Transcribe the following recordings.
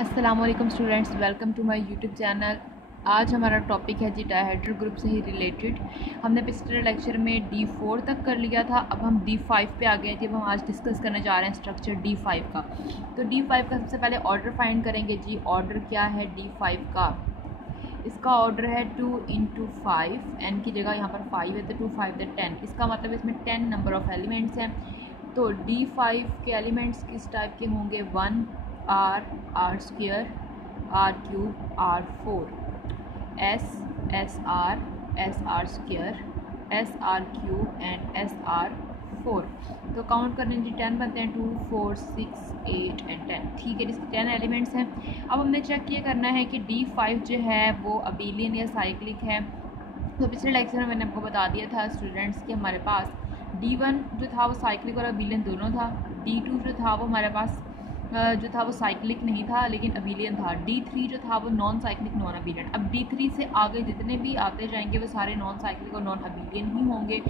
अस्सलामुअलैकुम students, welcome to my YouTube channel. आज हमारा टॉपिक है जी डायहेड्रल ग्रुप से ही रिलेटेड। हमने पिछले लेक्चर में D4 तक कर लिया था, अब हम D5 पे आ गए थे। अब हम आज डिस्कस करने जा रहे हैं स्ट्रक्चर D5 का। तो D5 का सबसे पहले ऑर्डर फाइंड करेंगे जी। ऑर्डर क्या है D5 का? इसका ऑर्डर है 2 × 5, n की जगह यहाँ पर 5 है तो 2 5 10। इसका मतलब इसमें 10 नंबर ऑफ़ एलिमेंट्स हैं। तो D5 के एलिमेंट्स किस टाइप के होंगे? 1 R, R², R³, R4, S, SR, SR², SR³ and SR4। तो काउंट करने जी 10 बनते हैं, 2 4 6 8 एंड 10। ठीक है, इसके 10 एलिमेंट्स हैं। अब हमने चेक ये करना है कि D5 जो है वो अबेलियन या साइक्लिक है। तो पिछले लेक्चर में मैंने आपको बता दिया था स्टूडेंट्स कि हमारे पास D1 जो था वो साइक्लिक और अबेलियन दोनों था। D2 जो था वो हमारे पास जो था वो साइक्लिक नहीं था लेकिन अबेलियन था। D3 जो था वो नॉन साइक्लिक नॉन अबेलियन। अब D3 से आगे जितने भी आते जाएंगे वो सारे नॉन साइक्लिक और नॉन अबेलियन ही होंगे।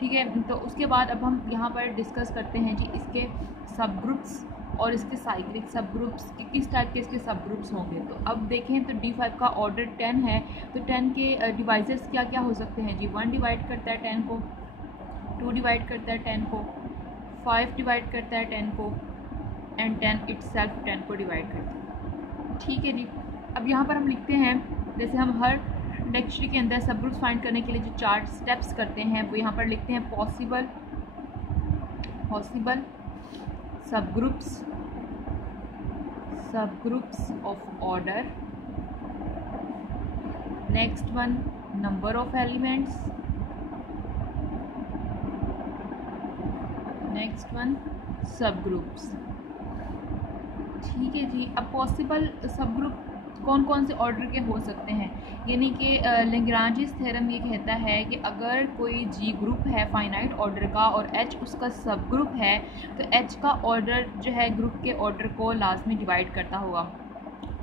ठीक है, तो उसके बाद अब हम यहाँ पर डिस्कस करते हैं जी इसके सब ग्रुप्स और इसके साइक्लिक सब ग्रुप्स किस टाइप के इसके सब ग्रुप्स होंगे। तो अब देखें तो D5 का ऑर्डर 10 है, तो 10 के डिवाइजर्स क्या क्या हो सकते हैं जी। 1 डिवाइड करता है 10 को, 2 डिवाइड करता है 10 को, 5 डिवाइड करता है 10 को एंड 10 इटसेल्फ 10 को डिवाइड करता है। ठीक है जी। अब यहाँ पर हम लिखते हैं, जैसे हम हर लेक्चर के अंदर सब ग्रुप्स फाइंड करने के लिए जो 4 स्टेप्स करते हैं वो यहाँ पर लिखते हैं। पॉसिबल सब groups of order. Next one number of elements. Next one सब ग्रुप्स। ठीक है जी। अब पॉसिबल सब ग्रुप कौन कौन से ऑर्डर के हो सकते हैं, यानी कि लैग्रांजिस थ्योरम ये कहता है कि अगर कोई जी ग्रुप है फाइनाइट ऑर्डर का और एच उसका सब ग्रुप है तो एच का ऑर्डर जो है ग्रुप के ऑर्डर को लाजमी डिवाइड करता होगा।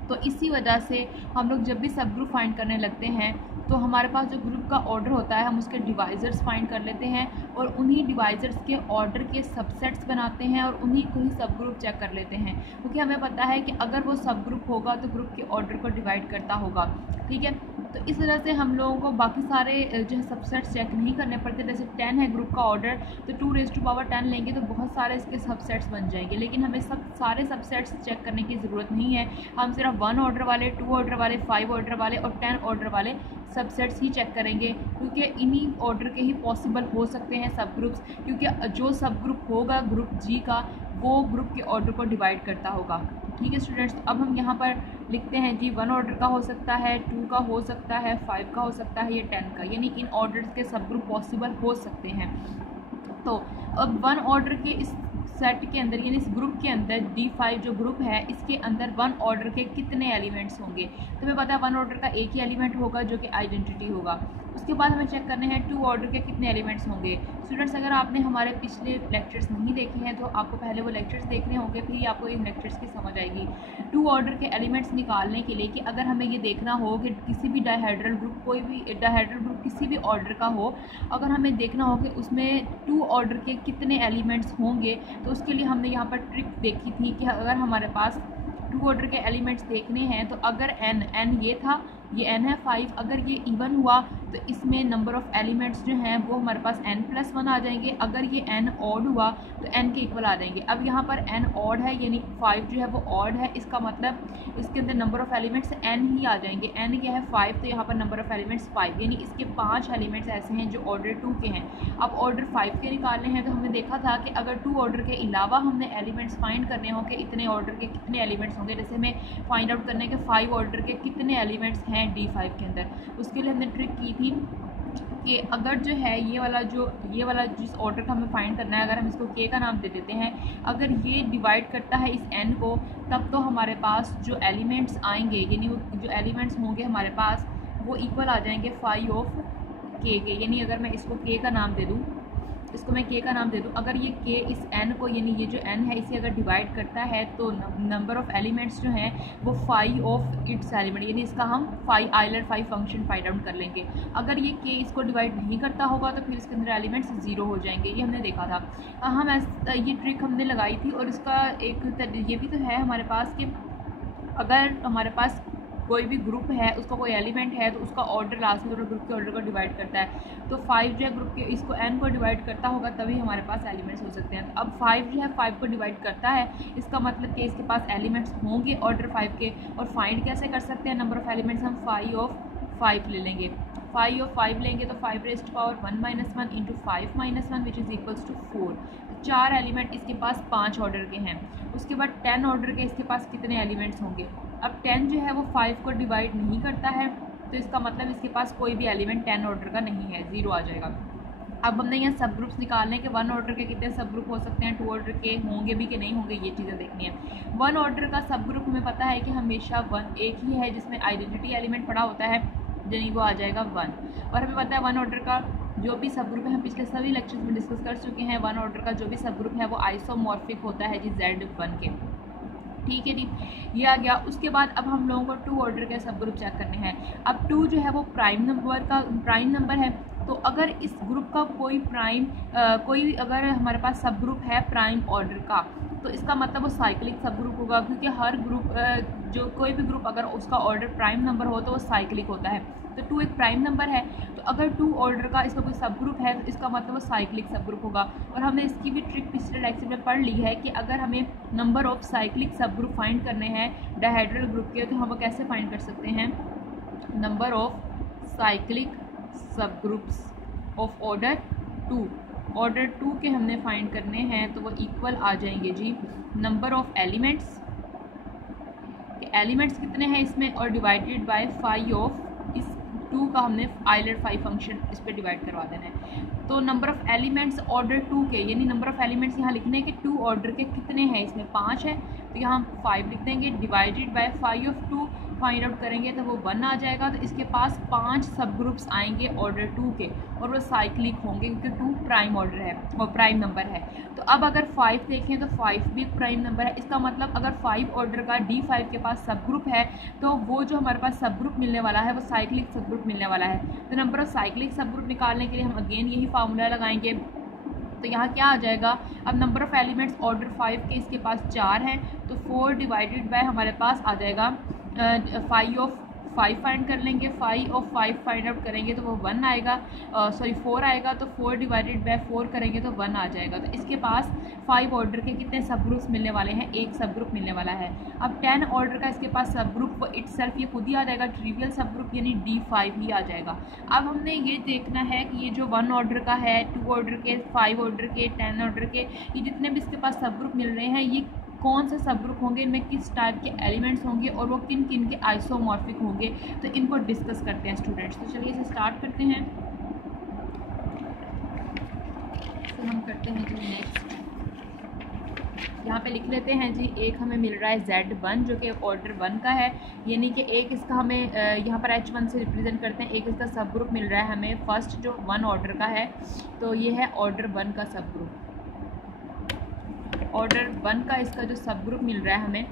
तो इसी वजह से हम लोग जब भी सब ग्रुप फाइंड करने लगते हैं तो हमारे पास जो ग्रुप का ऑर्डर होता है हम उसके डिवाइजर्स फाइंड कर लेते हैं और उन्हीं डिवाइजर्स के ऑर्डर के सबसेट्स बनाते हैं और उन्हीं को ही सब ग्रुप चेक कर लेते हैं, क्योंकि हमें पता है कि अगर वो सब ग्रुप होगा तो ग्रुप के ऑर्डर को डिवाइड करता होगा। ठीक है, तो इस तरह से हम लोगों को बाकी सारे जो है सबसेट्स चेक नहीं करने पड़ते। जैसे 10 है ग्रुप का ऑर्डर तो 2⁻10 लेंगे तो बहुत सारे इसके सबसेट्स बन जाएंगे, लेकिन हमें सारे सबसेट्स चेक करने की ज़रूरत नहीं है। हम सिर्फ 1 ऑर्डर वाले, 2 ऑर्डर वाले, 5 ऑर्डर वाले और 10 ऑर्डर वाले सबसेट्स ही चेक करेंगे, क्योंकि इन्हीं ऑर्डर के ही पॉसिबल हो सकते हैं सब ग्रुप्स, क्योंकि जो सब ग्रुप होगा ग्रुप जी का वो ग्रुप के ऑर्डर को डिवाइड करता होगा। ठीक है स्टूडेंट्स, अब हम यहाँ पर लिखते हैं जी 1 ऑर्डर का हो सकता है, 2 का हो सकता है, 5 का हो सकता है, या 10 का, यानी इन ऑर्डर्स के सब ग्रुप पॉसिबल हो सकते हैं। तो अब 1 ऑर्डर के इस सेट के अंदर यानी इस ग्रुप के अंदर D5 जो ग्रुप है इसके अंदर 1 ऑर्डर के कितने एलिमेंट्स होंगे। तो हमें पता है 1 ऑर्डर का एक ही एलिमेंट होगा जो कि आइडेंटिटी होगा। उसके बाद हमें चेक करने हैं 2 ऑर्डर के कितने एलिमेंट्स होंगे। स्टूडेंट्स, अगर आपने हमारे पिछले लेक्चर्स नहीं देखे हैं तो आपको पहले वो लेक्चर्स देखने होंगे, फिर ही आपको इन लेक्चर्स की समझ आएगी। 2 ऑर्डर के एलिमेंट्स निकालने के लिए कि अगर हमें ये देखना हो कि किसी भी डायहेड्रल ग्रुप, कोई भी डायहेड्रल ग्रुप किसी भी ऑर्डर का हो, अगर हमें देखना हो कि उसमें 2 ऑर्डर के कितने एलिमेंट्स होंगे, तो उसके लिए हमने यहाँ पर ट्रिक देखी थी कि अगर हमारे पास 2 ऑर्डर के एलिमेंट्स देखने हैं तो अगर n ये था, ये n है 5, अगर ये इवन हुआ तो इसमें नंबर ऑफ़ एलिमेंट्स जो हैं वो हमारे पास n+1 आ जाएंगे। अगर ये n ऑड हुआ तो n के इक्वल आ जाएंगे। अब यहाँ पर n ऑड है यानी 5 जो है वो ऑड है, इसका मतलब इसके अंदर नंबर ऑफ़ एलिमेंट्स n ही आ जाएंगे। n क्या है 5, तो यहाँ पर नंबर ऑफ़ एलिमेंट्स 5, यानी इसके 5 एलिमेंट्स ऐसे हैं जो ऑर्डर 2 के हैं। अब ऑर्डर 5 के निकालने हैं तो हमने देखा था कि अगर 2 ऑर्डर के अलावा हमने एलिमेंट्स फाइंड करने हों कि इतने ऑर्डर के कितने एलिमेंट्स होंगे, जैसे हमें फाइंड आउट करने के 5 ऑर्डर के कितने एलिमेंट्स हैं D5 के अंदर, उसके लिए हमने ट्रिक की थी कि अगर जो है ये वाला जिस ऑर्डर का हमें फाइंड करना है, अगर हम इसको k का नाम दे देते हैं, अगर ये डिवाइड करता है इस n को, तब तो हमारे पास जो एलिमेंट्स आएंगे यानी वो जो एलिमेंट्स होंगे हमारे पास वो इक्वल आ जाएंगे 5 ऑफ k के। यानी अगर मैं इसको k का नाम दे दूँ, इसको मैं k का नाम दे दूँ, अगर ये k इस n को यानी ये जो n है इसे अगर डिवाइड करता है तो नंबर ऑफ़ एलिमेंट्स जो हैं वो 5 ऑफ इट्स एलिमेंट, यानी इसका हम 5 आइलर 5 फंक्शन फाइंड आउट कर लेंगे। अगर ये k इसको डिवाइड नहीं करता होगा तो फिर इसके अंदर एलिमेंट्स 0 हो जाएंगे, ये हमने देखा था। हम ये ट्रिक हमने लगाई थी और इसका एक ये भी तो है हमारे पास कि अगर हमारे पास कोई भी ग्रुप है, उसका कोई एलिमेंट है, तो उसका ऑर्डर लास्ट में ग्रुप के ऑर्डर को डिवाइड करता है। तो 5 जो है ग्रुप के इसको n को डिवाइड करता होगा, तभी हमारे पास एलिमेंट्स हो सकते हैं। तो अब 5 जो है 5 को डिवाइड करता है, इसका मतलब कि इसके पास एलिमेंट्स होंगे ऑर्डर 5 के। और फाइंड कैसे कर सकते हैं नंबर ऑफ़ एलिमेंट्स, हम 5 ऑफ 5 ले लेंगे। 5 ऑफ 5 लेंगे तो 5 raised to power 1 - 1 into 5 - 1 which is equals to 4। 4 element इसके पास 5 ऑर्डर के हैं। उसके बाद 10 ऑर्डर के इसके पास कितने एलिमेंट्स होंगे। अब 10 जो है वो 5 को डिवाइड नहीं करता है, तो इसका मतलब इसके पास कोई भी एलिमेंट 10 ऑर्डर का नहीं है, 0 आ जाएगा। अब हमने यहाँ सब ग्रुप्स निकालने के 1 ऑर्डर के कितने सब ग्रुप हो सकते हैं, 2 ऑर्डर के होंगे भी कि नहीं होंगे, ये चीज़ें देखनी है। 1 ऑर्डर का सब ग्रुप हमें पता है कि हमेशा 1 एक ही है, जिसमें आइडेंटिटी एलिमेंट पड़ा होता है, यानी वो आ जाएगा 1। और हमें पता है 1 ऑर्डर का जो भी सब ग्रुप है, हम पिछले सभी लेक्चर्स में डिस्कस कर चुके हैं, 1 ऑर्डर का जो भी सब ग्रुप है वो आइसोमॉर्फिक होता है जी Z1 के। ठीक है जी, ये आ गया। उसके बाद अब हम लोगों को 2 ऑर्डर के सब ग्रुप चेक करने हैं। अब 2 जो है वो प्राइम नंबर है। तो अगर इस ग्रुप का कोई अगर हमारे पास सब ग्रुप है प्राइम ऑर्डर का, तो इसका मतलब वो साइक्लिक सब ग्रुप होगा, क्योंकि हर ग्रुप जो कोई भी ग्रुप अगर उसका ऑर्डर प्राइम नंबर हो तो वो साइक्लिक होता है। तो 2 एक प्राइम नंबर है, तो अगर 2 ऑर्डर का इसका कोई सब ग्रुप है तो इसका मतलब वो साइक्लिक सब ग्रुप होगा। और हमने इसकी भी ट्रिक पिछले लेक्चर में पढ़ ली है कि अगर हमें नंबर ऑफ साइक्लिक सब ग्रुप फाइंड करने हैं डायहेड्रल ग्रुप के, तो हम वो कैसे फाइंड कर सकते हैं, number of cyclic subgroups of order 2 के हमने फाइंड करने हैं, तो वो इक्वल आ जाएंगे जी नंबर ऑफ एलिमेंट्स कितने हैं इसमें, और डिवाइडेड बाय 5 ऑफ इस 2 का हमने आइलर 5 फंक्शन इस पर डिवाइड करवा देना है। तो नंबर ऑफ़ एलिमेंट्स ऑर्डर 2 के, यानी नंबर ऑफ़ एलिमेंट्स यहाँ लिखने हैं कि 2 ऑर्डर के कितने हैं, इसमें 5 है, तो यहाँ हम 5 लिख देंगे, divided by 5 of 2 find out करेंगे तो वो 1 आ जाएगा। तो इसके पास 5 सब ग्रुप्स आएंगे ऑर्डर 2 के, और वो साइक्लिक होंगे क्योंकि 2 प्राइम ऑर्डर है और प्राइम नंबर है। तो अब अगर 5 देखें तो 5 भी प्राइम नंबर है। इसका मतलब अगर 5 ऑर्डर का D5 के पास सब ग्रुप है, तो वो जो हमारे पास सब ग्रुप मिलने वाला है वो साइक्लिक सब ग्रुप मिलने वाला है। तो नंबर ऑफ साइक्लिक सब ग्रुप निकालने के लिए हम अगेन यही फार्मूला लगाएंगे। तो यहाँ क्या आ जाएगा, अब नंबर ऑफ़ एलिमेंट्स ऑर्डर 5 के इसके पास 4 हैं, तो 4 डिवाइडेड बाय हमारे पास आ जाएगा 5 ऑफ 5 फाइंड कर लेंगे, 5 ऑफ 5 फाइंड आउट करेंगे तो वो 1 आएगा, 4 आएगा, तो 4 डिवाइडेड बाय 4 करेंगे तो 1 आ जाएगा। तो इसके पास 5 ऑर्डर के कितने सब ग्रुप्स मिलने वाले हैं, एक सब ग्रुप मिलने वाला है। अब 10 ऑर्डर का इसके पास सब ग्रुप वो इटसेल्फ ये खुद ही आ जाएगा, ट्रिवियल सब ग्रुप यानी D5 ही आ जाएगा। अब हमने ये देखना है कि ये जो 1 ऑर्डर का है, 2 ऑर्डर के, 5 ऑर्डर के, 10 ऑर्डर के, ये जितने भी इसके पास सब ग्रुप मिल रहे हैं, ये कौन से सब ग्रुप होंगे, इनमें किस टाइप के एलिमेंट्स होंगे और वो किन किन के आइसोमॉर्फिक होंगे, तो इनको डिस्कस करते हैं स्टूडेंट्स। तो चलिए इसे स्टार्ट करते हैं। तो हम करते हैं जी नेक्स्ट, यहाँ पे लिख लेते हैं जी, एक हमें मिल रहा है Z1 जो कि ऑर्डर 1 का है, यानी कि एक इसका हमें यहाँ पर H1 से रिप्रेजेंट करते हैं। एक इसका सब ग्रुप मिल रहा है हमें फर्स्ट जो 1 ऑर्डर का है, तो ये है ऑर्डर 1 का सब ग्रुप। ऑर्डर 1 का इसका जो सब ग्रुप मिल रहा है हमें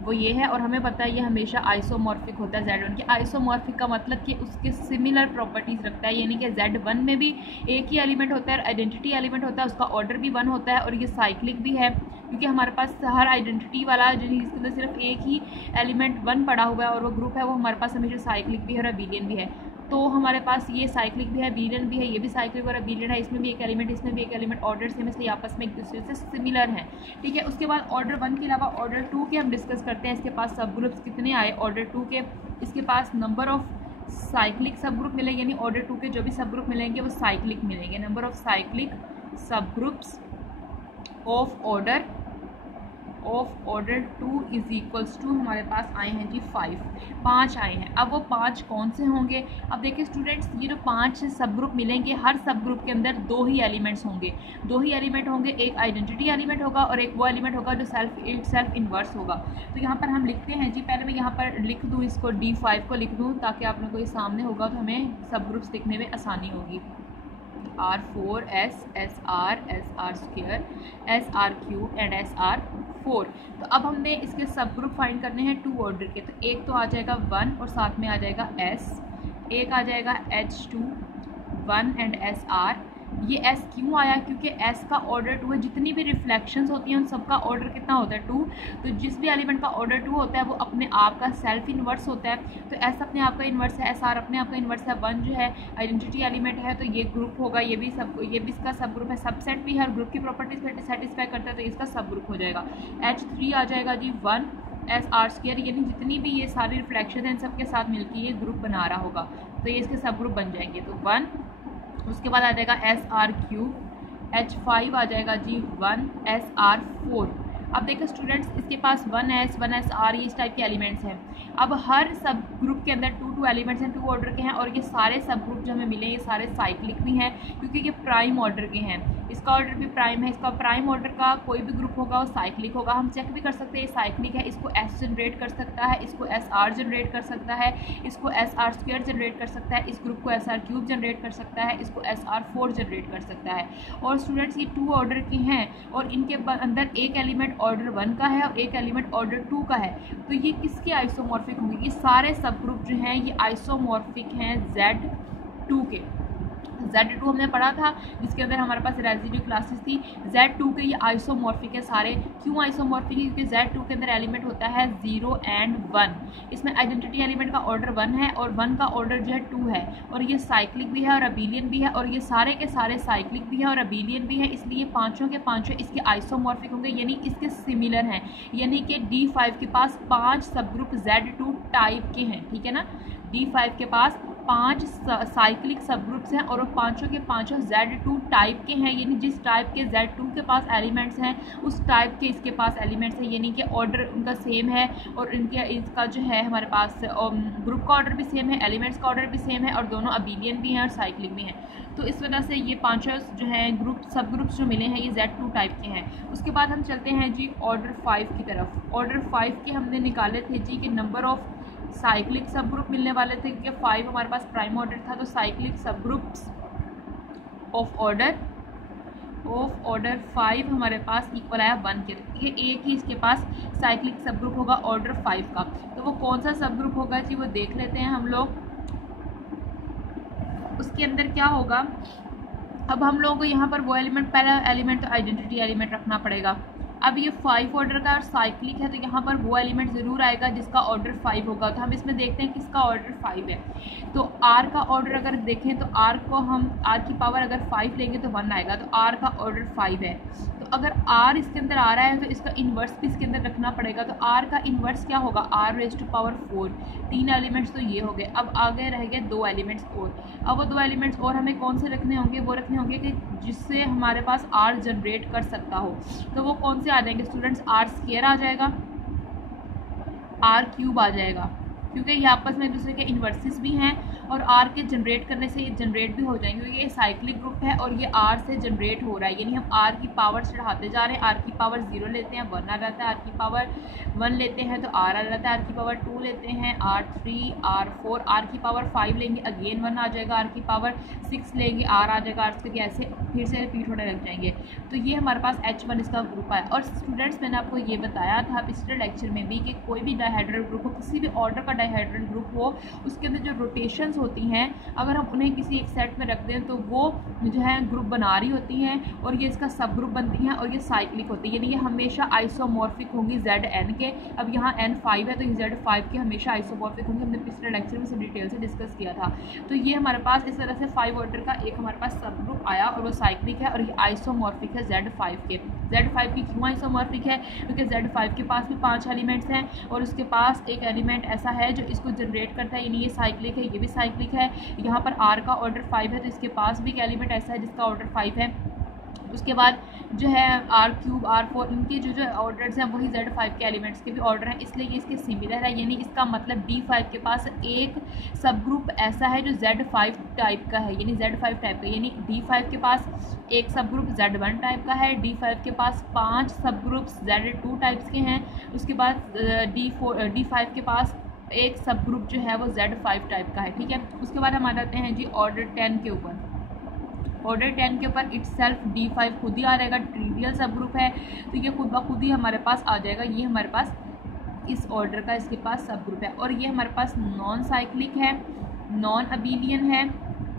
वो ये है, और हमें पता है ये हमेशा आइसोमॉर्फिक होता है Z1 के। आइसोमॉर्फिक का मतलब कि उसके सिमिलर प्रॉपर्टीज़ रखता है, यानी कि Z1 में भी एक ही एलिमेंट होता है, आइडेंटिटी एलिमेंट होता है, उसका ऑर्डर भी 1 होता है, और ये साइक्लिक भी है क्योंकि हमारे पास हर आइडेंटिटी वाला जिसके अंदर सिर्फ एक ही एलिमेंट 1 पड़ा हुआ है और वो ग्रुप है, वो हमारे पास हमेशा साइक्लिक भी है और अबेलियन भी है। तो हमारे पास ये साइक्लिक भी है, अबेलियन भी है, ये भी साइक्लिक और अबेलियन है, इसमें भी एक एलिमेंट, इसमें भी एक एलिमेंट, ऑर्डर सेम, इसलिए आपस में एक दूसरे से सिमिलर हैं। ठीक है, उसके बाद ऑर्डर 1 के अलावा ऑर्डर 2 के हम डिस्कस करते हैं। इसके पास सब ग्रुप्स कितने आए ऑर्डर 2 के, इसके पास नंबर ऑफ साइक्लिक सब ग्रुप मिलेंगे, यानी ऑर्डर 2 के जो भी सब ग्रुप मिलेंगे वो साइक्लिक मिलेंगे। Number of cyclic subgroups of order 2 is equals to हमारे पास आए हैं जी 5 आए हैं। अब वो 5 कौन से होंगे, अब देखिए स्टूडेंट्स, ये जो 5 सब ग्रुप मिलेंगे, हर सब ग्रुप के अंदर 2 ही एलिमेंट्स होंगे, एक आइडेंटिटी एलिमेंट होगा और एक वो एलिमेंट होगा जो सेल्फ इन्वर्स होगा। तो यहाँ पर हम लिखते हैं जी, पहले मैं यहाँ पर लिख दूँ, इसको D5 को लिख दूँ ताकि आप लोगों को ये सामने होगा तो हमें सब ग्रुप्स लिखने में आसानी होगी। R4 S SR SR² SR³ and SR4। तो अब हमने इसके सब ग्रुप फाइंड करने हैं 2 ऑर्डर के, तो एक तो आ जाएगा 1 और साथ में आ जाएगा S, एक आ जाएगा H2 1 एंड SR, ये एस क्यों आया, क्योंकि एस का ऑर्डर 2 है। जितनी भी रिफ्लेक्शंस होती हैं उन सबका ऑर्डर कितना होता है 2। तो जिस भी एलिमेंट का ऑर्डर 2 होता है वो अपने आप का सेल्फ इन्वर्स होता है। तो एस अपने आप का इन्वर्स है, एस आर अपने आप का इन्वर्स है। 1 जो है आइडेंटिटी एलिमेंट है, तो ये ग्रुप होगा, ये भी इसका सब ग्रुप है। सबसेट भी है, ग्रुप की प्रॉपर्टीज सेटिस्फाई करता है, तो इसका सब ग्रुप हो जाएगा। H3 आ जाएगा जी 1 SR², यानी जितनी भी ये सारी रिफ्लेक्शन है इन सब के साथ मिलकर ये ग्रुप बना रहा होगा, तो ये इसके सब ग्रुप बन जाएंगे। तो 1, उसके बाद आ जाएगा SR3, H5 आ जाएगा जी 1 SR4। अब देखो स्टूडेंट्स, इसके पास 1s 1sr ये इस टाइप के एलिमेंट्स हैं। अब हर सब ग्रुप के अंदर 2 एलिमेंट्स हैं, 2 ऑर्डर के हैं, और ये सारे सब ग्रुप जो हमें मिले ये सारे साइक्लिक भी हैं, क्योंकि ये प्राइम ऑर्डर के हैं। इसका ऑर्डर भी प्राइम है, इसका प्राइम ऑर्डर का कोई भी ग्रुप होगा वो साइक्लिक होगा। हम चेक भी कर सकते हैं ये साइक्लिक है, इसको S जनरेट कर सकता है, इसको SR जनरेट कर सकता है, इसको SR² जनरेट कर सकता है, इस ग्रुप को SR³ जनरेट कर सकता है, इसको SR4 जनरेट कर सकता है। और स्टूडेंट्स ये 2 ऑर्डर के हैं और इनके अंदर एक एलिमेंट ऑर्डर 1 का है और एक एलिमेंट ऑर्डर 2 का है। तो ये किसके आइसोमॉर्फिक होंगे? ये सारे सब ग्रुप जो हैं ये आइसोमॉर्फिक हैं Z2 के। Z2 हमने पढ़ा था जिसके अंदर हमारे पास रेजिड्यू क्लासेस थी। Z2 के ये आइसोमॉर्फिक है सारे। क्यों आइसोमॉर्फिक है? क्योंकि Z2 के अंदर एलिमेंट होता है 0 and 1। इसमें आइडेंटिटी एलिमेंट का ऑर्डर 1 है और 1 का ऑर्डर जो है 2 है, और ये साइक्लिक भी है और अबेलियन भी है, और ये सारे के सारे साइक्लिक भी है और अबेलियन भी है। इसलिए पाँचों के पाँचों इसके आइसोमॉर्फिक होंगे, यानी इसके सिमिलर हैं। यानी कि D5 के पास 5 सब ग्रुप Z2 टाइप के हैं, ठीक है ना। D5 के पास 5 साइक्लिक सब ग्रुप्स हैं और वो पाँचों के पाँचों Z2 टाइप के हैं, यानी जिस टाइप के Z2 के पास एलिमेंट्स हैं उस टाइप के इसके पास एलिमेंट्स हैं, यानी कि ऑर्डर उनका सेम है और इसका जो है हमारे पास ग्रुप का ऑर्डर भी सेम है, एलिमेंट्स का ऑर्डर भी सेम है, और दोनों अबेलियन भी हैं और साइक्लिक भी हैं। तो इस वजह से ये पाँचों जो हैं ग्रुप सब ग्रुप्स जो मिले हैं ये Z2 टाइप के हैं। उसके बाद हम चलते हैं जी ऑर्डर 5 की तरफ। ऑर्डर 5 के हमने निकाले थे जी कि नंबर ऑफ साइक्लिक सब ग्रुप मिलने वाले थे, क्योंकि 5 हमारे पास प्राइम ऑर्डर था। तो cyclic subgroups of order 5 हमारे पास इक्वल आया 1 के। ये एक ही इसके पास साइक्लिक सब ग्रुप होगा ऑर्डर 5 का। तो वो कौन सा सब ग्रुप होगा जी, वो देख लेते हैं हम लोग। उसके अंदर क्या होगा, अब हम लोगों को यहाँ पर वो एलिमेंट, पहला एलिमेंट तो आइडेंटिटी एलिमेंट रखना पड़ेगा। अब ये 5 ऑर्डर का और साइक्लिक है, तो यहाँ पर वो एलिमेंट ज़रूर आएगा जिसका ऑर्डर 5 होगा। तो हम इसमें देखते हैं किसका ऑर्डर 5 है। तो R का ऑर्डर अगर देखें तो R को हम R की पावर अगर 5 लेंगे तो 1 आएगा, तो R का ऑर्डर 5 है। तो अगर R इसके अंदर आ रहा है तो इसका इन्वर्स भी इसके अंदर रखना पड़ेगा। तो R का इन्वर्स क्या होगा, R⁴। 3 एलिमेंट्स तो ये हो गए। अब आगे रह गए 2 एलिमेंट्स और। अब वो 2 एलिमेंट्स और हमें कौन से रखने होंगे, वो रखने होंगे कि जिससे हमारे पास R जनरेट कर सकता हो। तो वो कौन से आ जाएंगे स्टूडेंट्स, R² आ जाएगा, R³ आ जाएगा, क्योंकि ये आपस में एक दूसरे के इन्वर्सिस भी हैं और R के जनरेट करने से ये जनरेट भी हो जाएंगे, क्योंकि ये साइक्लिक ग्रुप है और ये R से जनरेट हो रहा है। यानी हम R की पावर चढ़ाते जा रहे हैं। R की पावर 0 लेते हैं 1 आ जाता है, R की पावर 1 लेते हैं तो R आ जाता है, R की पावर 2 लेते हैं R3 R4, R की पावर 5 लेंगे अगेन 1 आ जाएगा, R की पावर 6 लेंगे R आ जाएगा, R से ऐसे फिर से रिपीट होने लग जाएंगे। तो ये हमारे पास H1 इसका ग्रुप है। और स्टूडेंट्स मैंने आपको ये बताया था पिछले लेक्चर में भी कि कोई भी डायहेड्रल ग्रुप हो, किसी भी ऑर्डर का डायहेड्रल ग्रुप हो, उसके अंदर जो रोटेशंस होती हैं अगर हम उन्हें किसी एक सेट में रख दें तो वो जो है ग्रुप बना रही होती हैं और ये इसका सब ग्रुप बनती हैं और ये साइक्लिक होती है, यानी ये हमेशा आइसोमॉर्फिक होंगी Zn के। अब यहाँ N5 है तो ये Z5 के हमेशा आइसोमॉर्फिक होंगे। हमने पिछले लेक्चर में से डिटेल से डिस्कस किया था। तो ये हमारे पास इस तरह से 5 ऑर्डर का एक हमारे पास सब ग्रुप आया और वो साइक्लिक है और ये आइसोमॉर्फिक है Z5 के। Z5 की क्यों आइसोमॉर्फिक है, क्योंकि Z5 के पास भी 5 एलिमेंट्स हैं और उसके पास एक एलिमेंट ऐसा है जो इसको जनरेट करता है, यानी ये साइक्लिक है, ये भी साइक्लिक है। यहाँ पर R का ऑर्डर 5 है तो इसके पास भी एक एलिमेंट ऐसा है जिसका ऑर्डर 5 है। उसके बाद जो है R³ R4 इनके जो ऑर्डर्स हैं वही Z5 के एलिमेंट्स के भी ऑर्डर हैं, इसलिए ये इसके सिमिलर है। यानी इसका मतलब D5 के पास एक सब ग्रुप ऐसा है जो Z5 टाइप का है, यानी Z5 टाइप का, यानी D5 के पास एक सब ग्रुप Z1 टाइप का है, D5 के पास 5 सब ग्रुप्स Z2 टाइप्स के हैं। उसके बाद D5 के पास एक सब ग्रुप जो है वो Z5 टाइप का है, ठीक है। उसके बाद हम आ जाते हैं जी ऑर्डर 10 के ऊपर। ऑर्डर 10 के ऊपर इटसेल्फ D5 खुद ही आ जाएगा, ट्रिवियल सब ग्रुप है तो ये खुद ब खुद ही हमारे पास आ जाएगा। ये हमारे पास इस ऑर्डर का इसके पास सब ग्रुप है और ये हमारे पास नॉन साइक्लिक है, नॉन अबेलियन है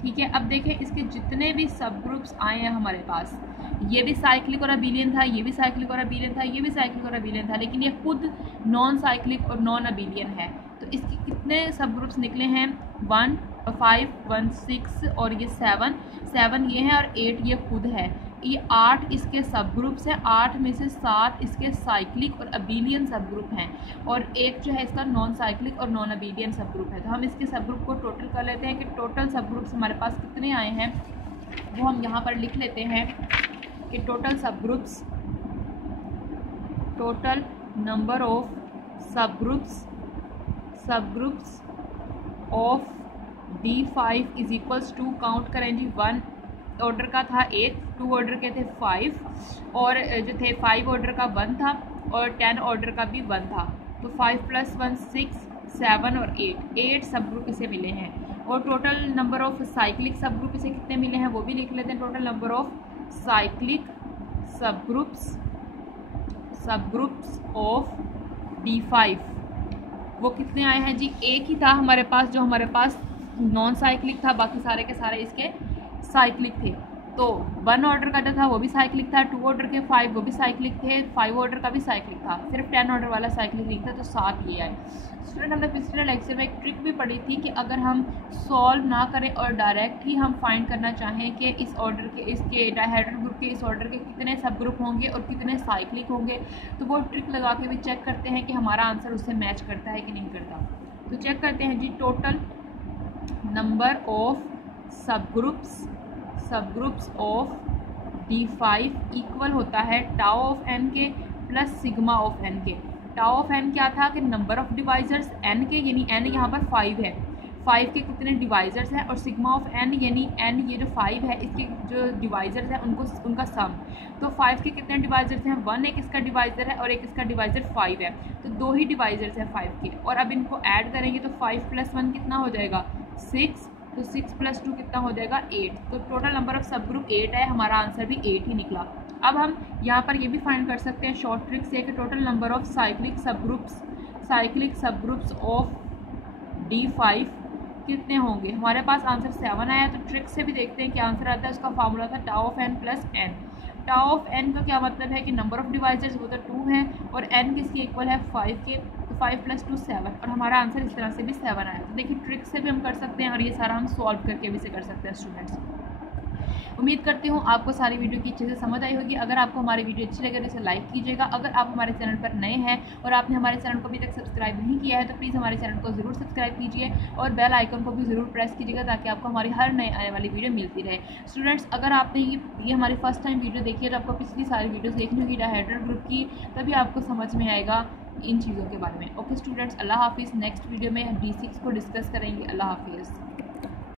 ठीक है। अब देखें इसके जितने भी सब ग्रुप्स आए हैं हमारे पास, ये भी साइक्लिक और अबेलियन था, ये भी साइक्लिक और अबेलियन था, ये भी साइक्लिक और अबेलियन था, लेकिन ये खुद नॉन साइक्लिक और नॉन अबेलियन है। तो इसके कितने सब ग्रुप्स निकले हैं? 1, 5, 1, 6 और ये 7 ये हैं और 8 ये खुद है। ये 8 इसके सब ग्रुप्स हैं, 8 में से 7 इसके साइक्लिक और अबेलियन सब ग्रुप हैं और एक जो है इसका नॉन साइक्लिक और नॉन अबेलियन सब ग्रुप है। तो हम इसके सब ग्रुप को टोटल कर लेते हैं कि टोटल सब ग्रुप्स हमारे पास कितने आए हैं, वो हम यहाँ पर लिख लेते हैं कि total subgroups, total number of subgroups of D5 is equals to, count करें जी, 1 ऑर्डर का था 8, 2 ऑर्डर के थे 5 और जो थे 5 ऑर्डर का 1 था और 10 ऑर्डर का भी 1 था। तो 5 + 1 6, 7 और 8 सब ग्रुप इसे मिले हैं। और टोटल नंबर ऑफ साइक्लिक सब ग्रुप इसे कितने मिले हैं वो भी लिख लेते हैं। Total number of cyclic subgroups of D5 वो कितने आए हैं जी? एक ही था हमारे पास जो हमारे पास नॉन साइक्लिक था, बाकी सारे के सारे इसके साइक्लिक थे। तो 1 ऑर्डर का जो था वो भी साइक्लिक था, 2 ऑर्डर के 5 वो भी साइक्लिक थे, 5 ऑर्डर का भी साइक्लिक था, सिर्फ 10 ऑर्डर वाला साइक्लिक नहीं था। तो 7 ये आए। स्टूडेंट हमने पिछले लेक्चर में एक ट्रिक भी पढ़ी थी कि अगर हम सॉल्व ना करें और डायरेक्ट ही हम फाइंड करना चाहें कि इस ऑर्डर के, इसके डायहेड्रल ग्रुप के इस ऑर्डर के कितने सब ग्रुप होंगे और कितने साइक्लिक होंगे, तो वो ट्रिक लगा के भी चेक करते हैं कि हमारा आंसर उससे मैच करता है कि नहीं करता। तो चेक करते हैं जी, total number of subgroups of D5 equal होता है टाउ ऑफ n के प्लस सिग्मा ऑफ n के। टाउ ऑफ n क्या था कि नंबर ऑफ डिवाइजर्स n के, यानी n यहाँ पर 5 है, 5 के कितने डिवाइजर्स हैं, और सिग्मा ऑफ n यानी n ये जो 5 है इसके जो डिवाइजर्स हैं उनका सम। तो 5 के कितने डिवाइजर्स हैं? 1 एक इसका डिवाइजर है और एक इसका डिवाइजर 5 है, तो 2 ही डिवाइजर्स हैं 5 के। और अब इनको ऐड करेंगे तो 5 + 1 कितना हो जाएगा? 6, तो 6 + 2 कितना हो जाएगा? 8। तो टोटल नंबर ऑफ सब ग्रुप 8 है, हमारा आंसर भी 8 ही निकला। अब हम यहाँ पर ये भी फाइंड कर सकते हैं शॉर्ट ट्रिक से कि total number of cyclic subgroups of D5 कितने होंगे। हमारे पास आंसर 7 आया, तो ट्रिक से भी देखते हैं क्या आंसर आता है। उसका फार्मूला था tau of n + n। Tau of n का क्या मतलब है कि नंबर ऑफ डिवाइजर्स वो तो 2 हैं और n किसके इक्वल है? 5 के। तो 5 + 2 7 और हमारा आंसर इस तरह से भी 7 आया। तो देखिए ट्रिक से भी हम कर सकते हैं और ये सारा हम सॉल्व करके भी से कर सकते हैं स्टूडेंट्स। उम्मीद करती हूँ आपको सारी वीडियो की अच्छे से समझ आई होगी। अगर आपको हमारी वीडियो अच्छी लगे तो इसे लाइक कीजिएगा। अगर आप हमारे चैनल पर नए हैं और आपने हमारे चैनल को अभी तक सब्सक्राइब नहीं किया है तो प्लीज़ हमारे चैनल को ज़रूर सब्सक्राइब कीजिए और बेल आइकन को भी ज़रूर प्रेस कीजिएगा ताकि आपको हमारी हर नए आने वाली वीडियो मिलती रहे। स्टूडेंट्स, अगर आपने ये हमारी फर्स्ट टाइम वीडियो देखी है तो आपको पिछली सारी वीडियोज़ देखनी होगी डायहेड्रल ग्रुप की, तभी आपको समझ में आएगा इन चीज़ों के बारे में। ओके स्टूडेंट्स, अल्लाह हाफिज़। नेक्स्ट वीडियो में D6 को डिस्कस करेंगे। अल्लाह हाफिज़।